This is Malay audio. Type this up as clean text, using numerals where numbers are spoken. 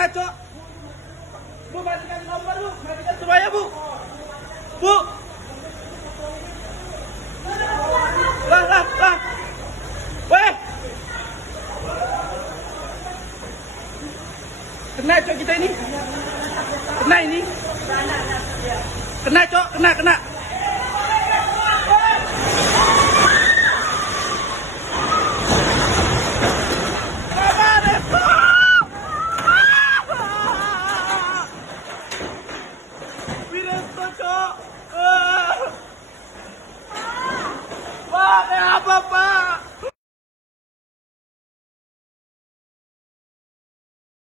kena cok. Bu, matikan nomor bu, matikan supaya bu. Bu. Lah. Weh. Kena cok kita ini. Kena ini. Kena cok, kena. Wiranto cok.